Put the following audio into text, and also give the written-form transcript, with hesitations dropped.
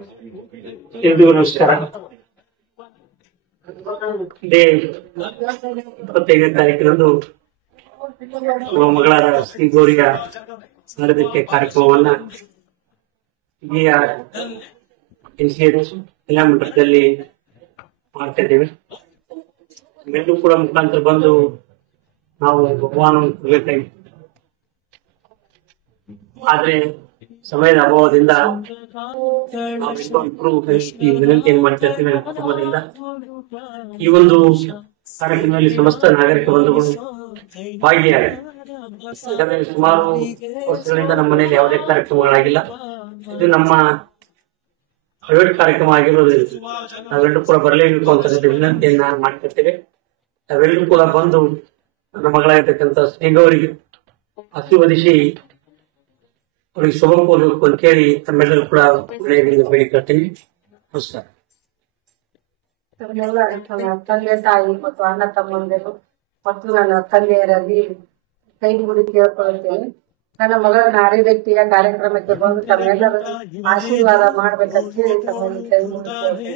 ಎಲ್ರಿಗೂ ನಮಸ್ಕಾರ. ಇದೇ 25ನೇ ತಾರೀಕಿನಂದು ನಮ್ಮ ಮಗಳಾದ ಶ್ರೀ ಗೌರಿಯ ಸ್ಮರಣೆ ಕಾರ್ಯಕ್ರಮವನ್ನ ಇಲ್ಲಿಯ NCH ಕಲ್ಯಾಣ ಮಂಟಪದಲ್ಲಿ ಮಾಡ್ತಾ ಇದ್ದೇವೆ. ಎಲ್ಲರೂ ಕೂಡ ಮುಖಾಂತರ ಬಂದು ನಾವು ಬಹುಮಾನವನ್ನು ಕೊಡಬೇಕಾಗಿತ್ತು. ಆದ್ರೆ ಸಮಯದ ಅಭಾವದಿಂದ ವಿನಂತಿಯನ್ನು ಮಾಡ್ತಾ ಇರ್ತೀವಿ ನಮ್ಮ ಕುಟುಂಬದಿಂದ. ಈ ಒಂದು ಕಾರ್ಯಕ್ರಮದಲ್ಲಿ ಸಮಸ್ತ ನಾಗರಿಕ ಬಂಧುಗಳು ಭಾಗಿಯಾಗಿ, ಯಾಕಂದ್ರೆ ಸುಮಾರು ವರ್ಷಗಳಿಂದ ನಮ್ಮ ಮನೆಯಲ್ಲಿ ಯಾವುದೇ ಕಾರ್ಯಕ್ರಮಗಳಾಗಿಲ್ಲ. ಇದು ನಮ್ಮ ಪ್ರೈವೇಟ್ ಕಾರ್ಯಕ್ರಮ ಆಗಿರೋದ್ರಿಂದ ನಾವೆಲ್ಲರೂ ಕೂಡ ಬರಲೇಬೇಕು ಅಂತ ವಿನಂತಿಯನ್ನ ಮಾಡ್ತಿರ್ತೇವೆ. ನಾವೆಲ್ಲರೂ ಕೂಡ ಬಂದು ನನ್ನ ಮಗಳಾಗಿರ್ತಕ್ಕಂಥ ಶ್ರೀಗೌರಿಗೆ ಆಶೀರ್ವದಿಸಿ ಅವರಿಗೆ ಶುಭ ಕೋರಬೇಕು ಅಂತ ಹೇಳಿ ತಮ್ಮೆಲ್ಲರೂ ಕೂಡ ಮನೆಯಿಂದ ಬೇಡಿಕೊಳ್ತೀನಿ. ನಮಸ್ಕಾರ. ತಮ್ಮೆಲ್ಲ ತಂದೆ ತಾಯಿ ಮತ್ತು ಅಣ್ಣ ತಮ್ಮಂದಿರು ಮತ್ತು ನನ್ನ ತಂದೆಯರಲ್ಲಿ ಕೈ ಮುಗಿ ಕೇಳ್ಕೊಳ್ತೇನೆ. ನನ್ನ ಮಗಳ ನಾರಿ ವ್ಯಕ್ತಿಯ ಕಾರ್ಯಕ್ರಮಕ್ಕೆ ಬಂದು ತಮ್ಮೆಲ್ಲರೂ ಆಶೀರ್ವಾದ ಮಾಡ್ಬೇಕಂತ ಹೇಳಿ ತಮ್ಮಲ್ಲಿ ಕೈ ಮುಗಿ ಕೇಳ್ತೇನೆ.